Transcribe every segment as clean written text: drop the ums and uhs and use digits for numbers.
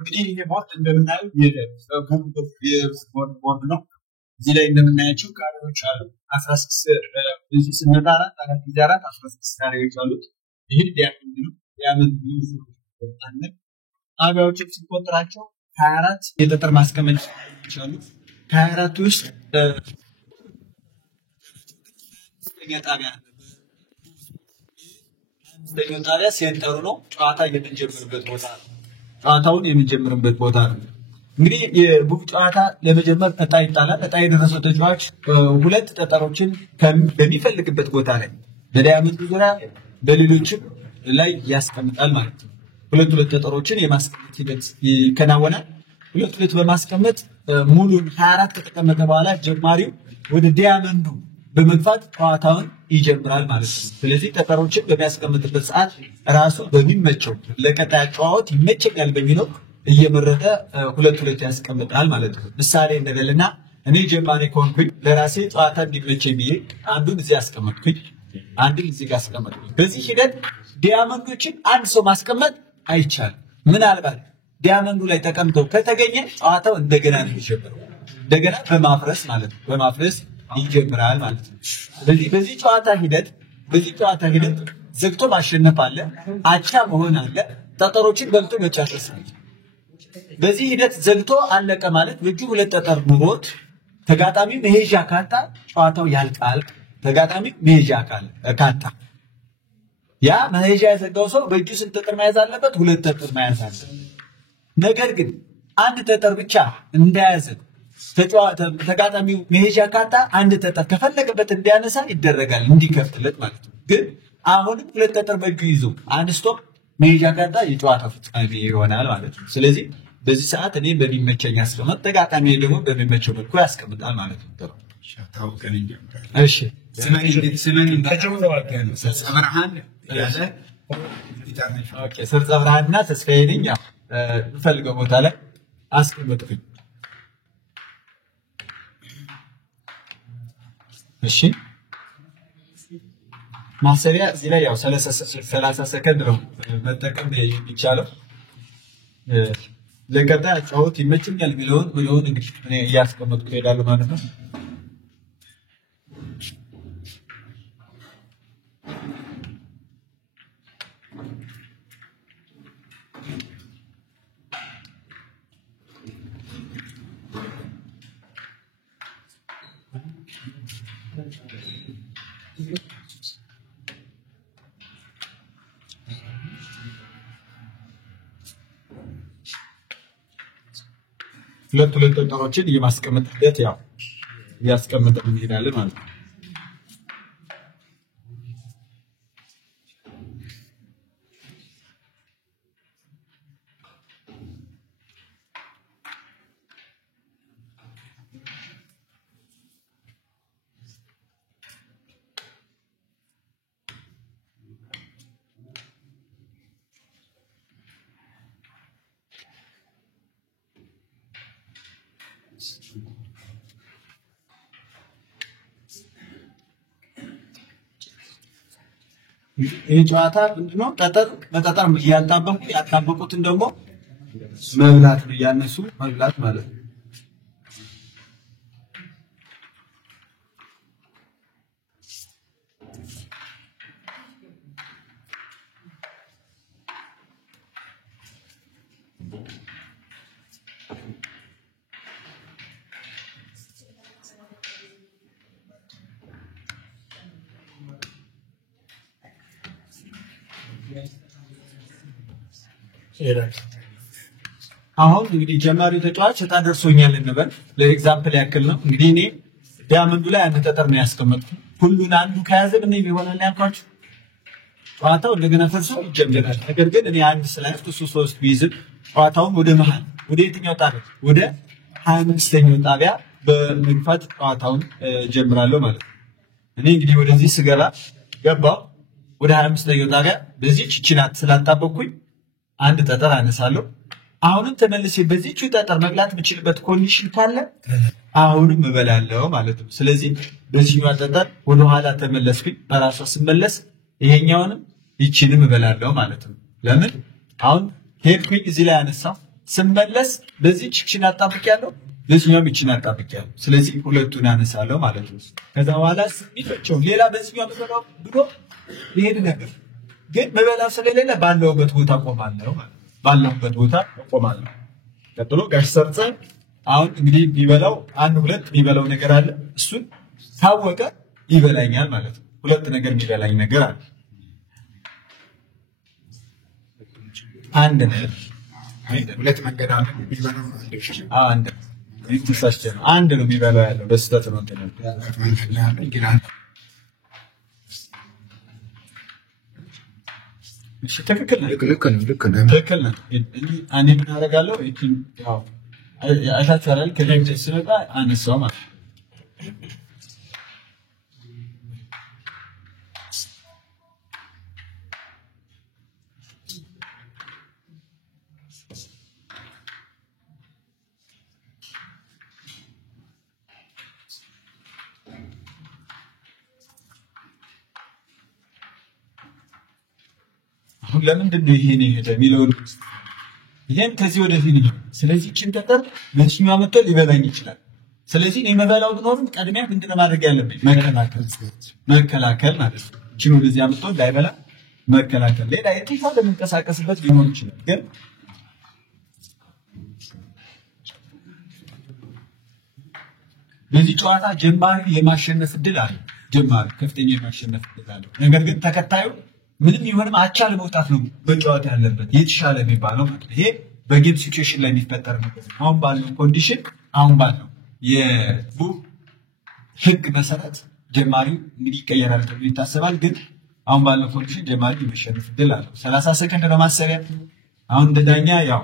እንግዲህ ይሄ ቦርድ እንደምናየው ቦርድ ነው። እዚህ ላይ እንደምናያቸው ካሬዎች አሉ 16 እዚህ ስንመጣ 4 ጊዜ 4 16 ካሬዎች አሉት። ይሄ ዲያመንድ ነው። ዲያመንድ ነው። ጣቢያዎችን ስንቆጥራቸው 24 የጠጠር ማስቀመጫዎች አሉ። ከ24 ውስጥ ጣቢያ ጣቢያ ሴንተሩ ነው። ጨዋታ የምንጀምርበት ቦታ ነው። ጨዋታውን የምንጀምርበት ቦታ ነው። እንግዲህ የቡክ ጨዋታ ለመጀመር እጣ ይጣላል። እጣ የደረሰው ተጫዋች ሁለት ጠጠሮችን በሚፈልግበት ቦታ ላይ በዳያመንዱ ዙሪያ በሌሎችም ላይ ያስቀምጣል ማለት ነው። ሁለት ጠጠሮችን የማስቀመጥ ሂደት ይከናወናል። ሁለት በማስቀመጥ ሙሉ 24 ከተቀመጠ በኋላ ጀማሪው ወደ ዳያመንዱ በመግፋት ጨዋታውን ይጀምራል ማለት ነው። ስለዚህ ጠጠሮችን በሚያስቀምጥበት ሰዓት ራሱ በሚመቸው ለቀጣይ ጨዋታው ይመቸኛል በሚለው እየመረጠ ሁለት ያስቀምጣል ማለት ነው። ምሳሌ እንደገለና እኔ ጀማሪ ኮንኩኝ ለራሴ ጨዋታ እንዲመቸኝ ብዬ አንዱን እዚህ አስቀመጥኩኝ፣ አንዱን እዚህ ጋር አስቀመጥኩኝ። በዚህ ሂደት ዲያመንዶችን አንድ ሰው ማስቀመጥ አይቻልም። ምናልባት ዲያመንዱ ላይ ተቀምጠው ከተገኘ ጨዋታው እንደገና ነው የሚጀምረው። እንደገና በማፍረስ ማለት ነው። በማፍረስ ይጀምራል ማለት ነው። ስለዚህ በዚህ ጨዋታ ሂደት ዘግቶ ማሸነፍ አለ፣ አቻ መሆን አለ፣ ጠጠሮችን በልቶ መጨረስ አለ። በዚህ ሂደት ዘግቶ አለቀ ማለት በእጁ ሁለት ጠጠር ኑሮት ተጋጣሚ መሄጃ ካጣ ጨዋታው ያልቃል። ተጋጣሚ መሄጃ ካጣ ያ መሄጃ የዘጋው ሰው በእጁ ስንት ጠጠር መያዝ አለበት? ሁለት ጠጠር መያዝ አለበት። ነገር ግን አንድ ጠጠር ብቻ እንደያዘ ተጋጣሚው መሄጃ ካጣ አንድ ጠጠር ከፈለገበት እንዲያነሳ ይደረጋል፣ እንዲከፍትለት ማለት ነው። ግን አሁንም ሁለት ጠጠር በእጁ ይዞ አንስቶ መሄጃ ካጣ የጨዋታው ፍጻሜ ይሆናል ማለት ነው። ስለዚህ በዚህ ሰዓት እኔ በሚመቸኝ ያስቀምጥ፣ ተጋጣሚ ደግሞ በሚመቸው መልኩ ያስቀምጣል ማለት ነው። እሺ ሰርጸ ብርሃንና ተስፋዬ ነኝ። የምፈልገው ቦታ ላይ አስቀምጥኩኝ። እሺ ማሰቢያ እዚህ ላይ ያው 30 ሰከንድ ነው መጠቀም የሚቻለው። ለቀጣይ ጨዋታው ይመችኛል የሚለውን እንግዲህ እኔ እያስቀመጥኩ እሄዳለሁ ማለት ነው። ሁለት ጠጠሮችን የማስቀመጥ ሂደት ያው ያስቀምጠን እንሄዳለን ማለት ነው። ይህ ጨዋታ ምንድነው? ጠጠር በጠጠር ያጣበቁትን ደግሞ መብላት ነው፣ ያነሱ መብላት ማለት ነው። አሁን እንግዲህ ጀማሪ ተጫዋች እጣ ደርሶኛል እንበል፣ ለኤግዛምፕል ያክል ነው። እንግዲህ እኔ ዳያመንዱ ላይ አንድ ጠጠር ነው ያስቀመጥኩት። ሁሉን አንዱ ከያዘ ምን ይሆናል ያልኳችሁ? ጨዋታው እንደገና ፈርሶ ይጀምራል። ነገር ግን እኔ አንድ ስላልኩት እሱ 3 ቢይዝም ጨዋታውን ወደ መሃል ወደ የትኛው ጣቢያ ወደ 25ኛው ጣቢያ በመግፋት ጨዋታውን ጀምራለሁ ማለት ነው። እኔ እንግዲህ ወደዚህ ስገባ ገባው ወደ 25ኛው ጣቢያ በዚህ ቺቺናት ስላጣበቅኩኝ አንድ ጠጠር አነሳለሁ። አሁንም ተመልሼ በዚህቹ ጠጠር መብላት የምችልበት ኮንዲሽን ካለ አሁንም እበላለሁ ማለት ነው። ስለዚህ በዚህኛው ጠጠር ወደ ኋላ ተመለስኩኝ። በራሷ ስመለስ ይሄኛውንም ይቺንም እበላለሁ ማለት ነው። ለምን አሁን ሄድኩኝ እዚህ ላይ አነሳው ስመለስ በዚህ ችክሽን አጣብቂያለሁ በዚህኛው እቺን አጣብቂያለሁ ስለዚህ ሁለቱን አነሳለሁ ማለት ነው ከዛ በኋላ የሚፈጨው ሌላ በዚህኛው ተሰራው ብሎ ይሄድ ነገር ግን መበላው ስለሌለ ባለውበት ቦታ ቆማለሁ ማለት ባለውበት ቦታ ቆማለሁ ቀጥሎ ጋሽ ሰርጸ አሁን እንግዲህ የሚበላው አንድ ሁለት የሚበላው ነገር አለ እሱን ታወቀ ይበላኛል ማለት ነው ሁለት ነገር የሚበላኝ ነገር አለ አንድ ነገር ሁለት መንገድ አለ የሚበላው አንድ ይተሳስተ አንድ ነው የሚበላው ያለው በስተት ነው እንትን መንገድ ላይ አለ ይላል እሺ ትክክል ነው ትክክል ነው እኔ ምን አደርጋለሁ ያው አይታችኋል ከደምጭ ሲመጣ አነሳው ማለት ለምንድን ነው ይሄን የሚለው ይሄን ከዚህ ወደዚህ ነው ስለዚህ ቺን ተጠር ለሽኛው መጥቶ ሊበላኝ ይችላል ስለዚህ እኔ መበላው ቢኖርም ቀድሜ ምንድነው ማድረግ ያለብኝ መከላከል ማለት ነው ቺን ወደዚህ አመጣው እንዳይበላ መከላከል ሌላ የትኛው ለምንቀሳቀስበት ሊሆን ይችላል ግን በዚህ ጨዋታ ጀማሪ የማሸነፍ እድል አለ ጀማሪ ከፍተኛ የማሸነፍ እድል አለ ነገር ግን ተከታዩ ምንም ይሆንም አቻ ለመውጣት ነው በጨዋታ ያለበት የተሻለ የሚባለው ማለት ይሄ በጌም ሲቹዌሽን ላይ የሚፈጠር ነገር አሁን ባለው ኮንዲሽን አሁን ባለው የቡክ ህግ መሰረት ጀማሪው እንግዲህ ይቀየራል ተብሎ ይታሰባል ግን አሁን ባለው ኮንዲሽን ጀማሪው የሚሸነፍ እድል አለው 30 ሰከንድ ነው ማሰቢያ አሁን እንደዳኛ ያው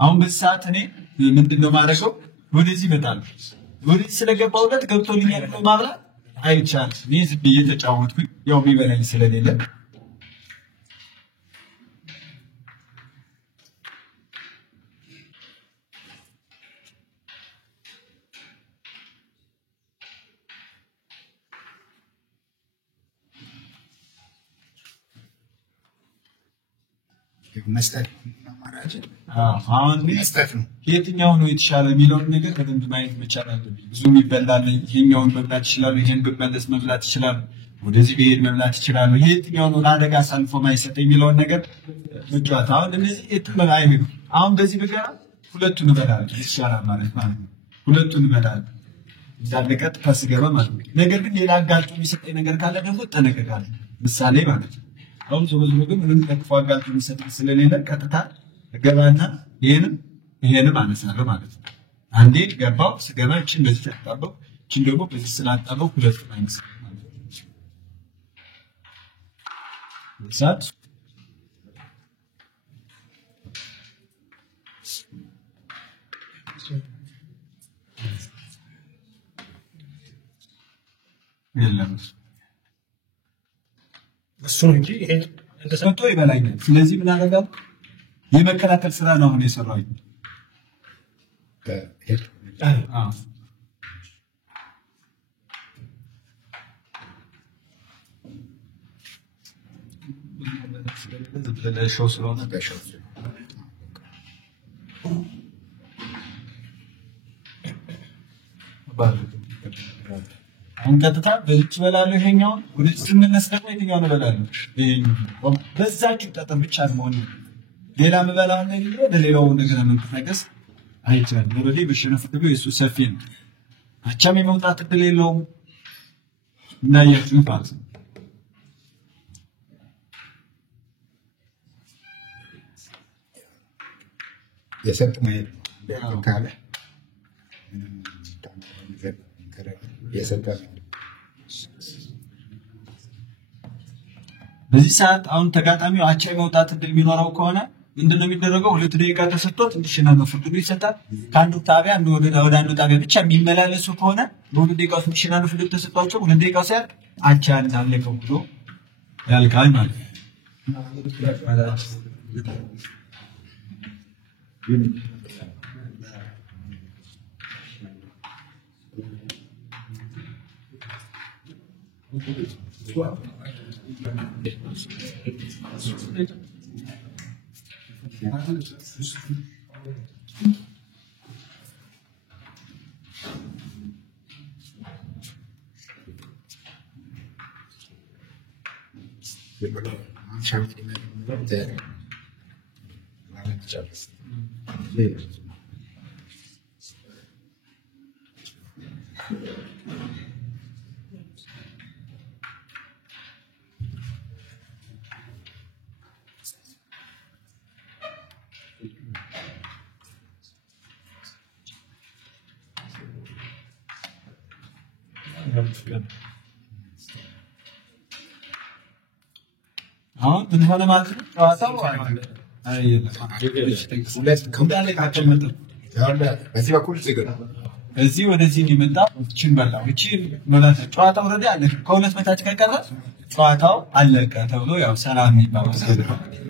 አሁን በሰዓት እኔ ምንድነው ማድረገው ወደዚህ ይመጣል ወደዚህ ስለገባውለት ገብቶልኛል ነው ማብላት አይቻል ይዝ በየተጫወትኩ ያው ቢበላኝ ስለሌለ መስጠት ማራጭ አሁን መስጠት ነው የትኛው ነው የተሻለ የሚለውን ነገር በደንብ ማየት መቻል አለብኝ ብዙ ይበላል ይሄኛውን መብላት ይችላል ይሄን በመለስ መብላት ይችላል ወደዚህ በሄድ መብላት ይችላል የትኛው ነው ለአደጋ አሳልፎ ማይሰጥ የሚለውን ነገር መጫወት አሁን እነዚህ የትኛው አይሄዱ አሁን በዚህ በጋራ ሁለቱን እበላለሁ ይሻላል ማለት ነው ሁለቱን እበላለሁ እንዳለቀጥ ከስገባ ማለት ነው ነገር ግን ሌላ አጋልጦ የሚሰጠኝ ነገር ካለ ደግሞ ተነቀቃለሁ ምሳሌ ማለት ነው አሁን ሰዎች ግን ምንም ተጥፎ አጋልጦ የሚሰጥ ስለሌለ ቀጥታ ገባና ይሄንም አነሳለሁ ማለት ነው አንዴ ገባው ስገባ እቺን በዚህ ተጣበው እቺን ደግሞ በዚህ ስላጣበው ሁለት ማይነስ ማለት ነው ሳት የለም እሱ እንጂ ይሄ እንደሰንቶ ይበላኛል ስለዚህ ምን አደረጋለሁ የመከላከል ስራ ነው አሁን የሰራው ለሾው ስለሆነ በሾው አሁን ቀጥታ በዚህ በላለው ይሄኛውን ወደ ስምነስ ደግሞ የትኛውን በላለው ይሄኛው በዛችሁ ጠጠር ብቻ ነው ሌላ መበላው ነገር ለሌላው ነገር መንቀሳቀስ አይቻልም ወረዲ በሸነፍ ደግሞ የሱ ሰፊ ነው አቻም የመውጣት እድል የለውም እና ያችሁ ማለት ነው የሰጥ ማየት ካለ የሰጠ በዚህ ሰዓት አሁን ተጋጣሚው አቻ የመውጣት እድል የሚኖረው ከሆነ ምንድነው የሚደረገው 2 ደቂቃ ተሰጥቶት እንዲሸናነፍ ፍርዱ ይሰጣል ካንዱ ጣቢያ ወደ አንዱ ጣቢያ ብቻ የሚመላለሱ ከሆነ በሁለት ደቂቃ ውስጥ እንዲሸናነፍ ፍርዱ ተሰጥቷቸው 2 ደቂቃ ሲያልቅ አቻ እንዳለቀው ብሎ ያልቃል ማለት ነው አሁን ምን ሆነ ማለት ነው? ጨዋታው በዚህ በኩል ዝግ ነው። እዚህ ወደዚህ የሚመጣ እቺን በላው እቺን ማለት ጨዋታው ወረደ አለ። ከሁለት በታች ከቀረ ጨዋታው አለቀ ተብሎ ያው ሰላም ይባላል።